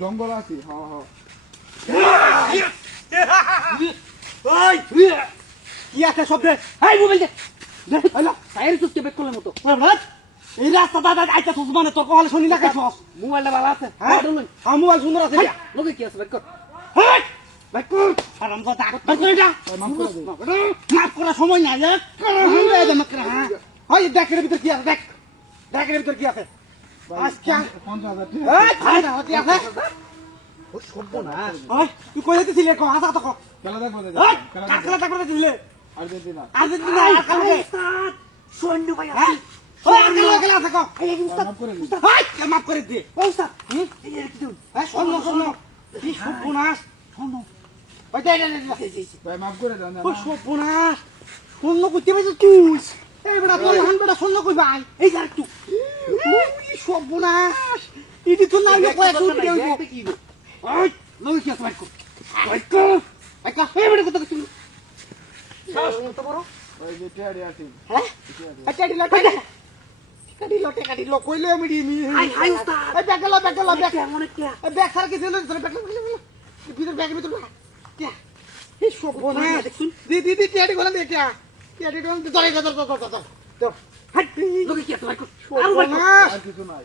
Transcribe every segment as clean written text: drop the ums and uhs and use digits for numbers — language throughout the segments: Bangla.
জঙ্গল আছে হ্যাঁ ওই কি আছে শব্দে এই মোবাইল দে হ্যালো টায়ার চুপকে বেক করলে মতো এই রাস্তা দাদা আইতা তুই মানে তোর কল শুনি না কাছস মোবাইলটা ভালো আছে হ্যাঁ মোবাইল সুন্দর আছে লোকে কি আছে বেক কর হেই বেক কর আরাম কথা বেক কর এটা মাফ করার সময় নাই এক হামরে দম কর হ্যাঁ ওই দেখের ভিতর কি আছে দেখ দেখের ভিতর কি আছে আজকে 50,000 এই খাইনা হতি আছে ও শব্দ না ওই তুই কই যেতেছিলি কো হাসা তো কো খেলা দেখবো এই কাকলা দেখতে দিলে আর্জেন্টিনা আর্জেন্টিনা কালকে সৈন্য ভাই আছে ও কাকলা কাকলা থাকো এই উস্তাদ মাফ করে দিন হাই কে মাফ করে দে ও উস্তাদ এই কি দিন হ্যাঁ শোনো কি সর্বনাশ শোনো ওই দে ভাই মাফ করে দেন ও সর্বনাশ শোনো কইতে পাইছ তুই এই বড় তোর হান বড় শোনো কই ভাই এই যা তুই ওই সর্বনাশ ইদি তো না কয় তুই কি হইব ওই লই কি আছে বাইকো বাইকো এই বড় কত তুই সাহস কত বড় ওই যে টিয়ারি আছে হ্যাঁ আচ্ছা কাটি লো কইলে আমি দিমি হাই উস্তাদ এই ব্যাগ মনে কি এই ব্যাগ সারা কিছু লই ব্যাগ ভিতর ব্যাগের ভিতর কে এই সব বনা দেখুন দি টিয়ারি গলা দে কে টিয়ারি গলা ধরে তো হাই লোকে কি আছে আর আর কিছু নাই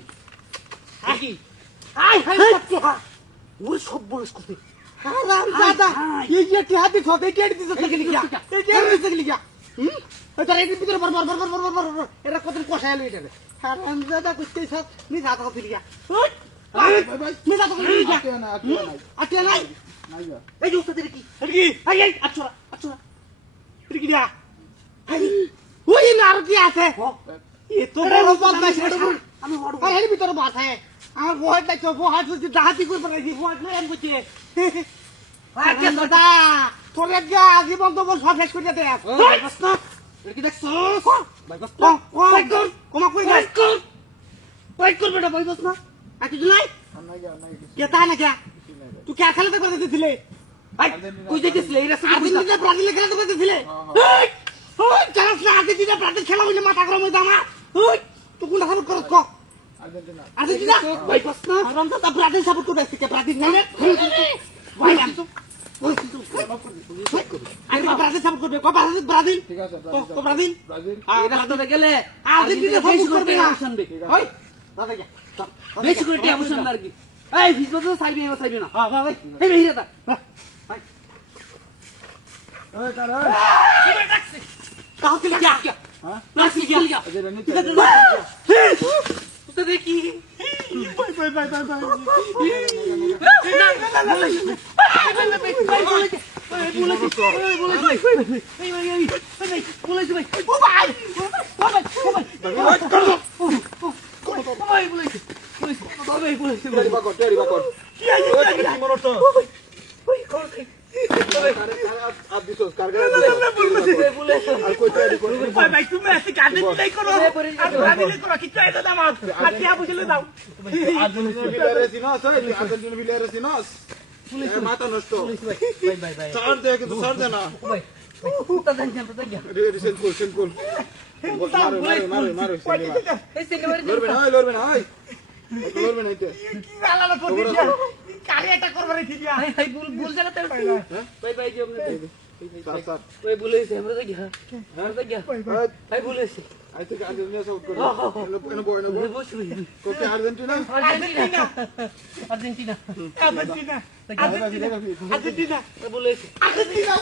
হাই উস্তাদ ওর সব বলস করতে হারাম দাদা এই যে টিয়া দি ঠকে টিয়ারি দিছ থেকে লিখিয়া এই টিয়ারি দিছ থেকে লিখিয়া ওই তার এর ভিতরে বর এরা কত কষায় লই এটা হারাম দাদা কইতেছ নি যাতা কত লিখিয়া ওই নি যাতা কত লিখিয়া আটিয়া নাই নাই যা এই যে উস্তাদের কি এই আচ্ছা এটা কি দিয়া ওই না আর কি আছে এ তো বড় বদমাশ আমি বড় আর এর ভিতরে বাস আছে আমার বহাত দেখো বহাত যদি ডাহাতি করে পারাইছি বহাত লই আন কইছে আচ্ছা দাদা তোর লাগা জীবন তো বল সব শেষ করে দে বাস না এটা কি দেখছ ভাই বাস না ভাই কর কোমা কই গাইস কর বেটা ভাই বাস না আকি জুলাই নাই কে তা না কে তুই কে খেলাতে করতে দিছিলে ভাই কই যাইতেছিলে এই রাস্তা আর্জেন্টিনা ব্রাজিল খেলাতে করতে দিছিলে ওই চালাস না আর্জেন্টিনা ব্রাজিল খেলা হইলে মাথা গরম হই দামা ওই তুই কোনটা সাপোর্ট করছ ক আর্জেন্টিনা ভাই বাস না আরাম দাদা ব্রাজিল সাপোর্ট করতে আসছে কে ব্রাজিল না ভাই আমি তো আমি ব্রাজিল সাপোর্ট করবে কো ব্রাজিল ঠিক আছে তো ব্রাজিল ব্রাজিল এই রাস্তাতে গেলে আর্জেন্টিনা সাপোর্ট করবে না ওই দাদা যা বেশি করে টিয়া মুসন আর কি এই ফিসবো তো সাইবে না হ্যাঁ ভাই এই বেহিরা দা ওই কার কাও কি লাগা হ্যাঁ না কি লাগা এই যে নিচে উস্তাদ দেখি বাই টিয়ারি বাকর কি আছে কি মন তো ওই কোন আর দিছস কারগার বলে আর কই টিয়ারি কর ভাই তুমি এসে গার্ডেন প্লে করো আর ব্রাজিলে করো কিছু এটা দাও আর টিয়া বুঝলে দাও আর্জেন্টিনা বিলারে সিনস আর্জেন্টিনা বিলারে সিনস মাথা নষ্ট ভাই ছাড় দে কিন্তু ছাড় দে না উতা দেন সেন্ড কর মারো এই সিনেমার লড়বে না এতে আলাদা পড়ে দিয়া কারে এটা করবার কি দিয়া ভাই ভুল জায়গাতে ভাই কি আপনি স্যার ভাই বলেছে আমরা তো গিয়া ভাই বলেছে আই থিংক আর্জেন্টিনা সাপোর্ট করে এনো বয় কোকে আর্জেন্টিনা আর্জেন্টিনা আর্জেন্টিনা বলেছে আর্জেন্টিনা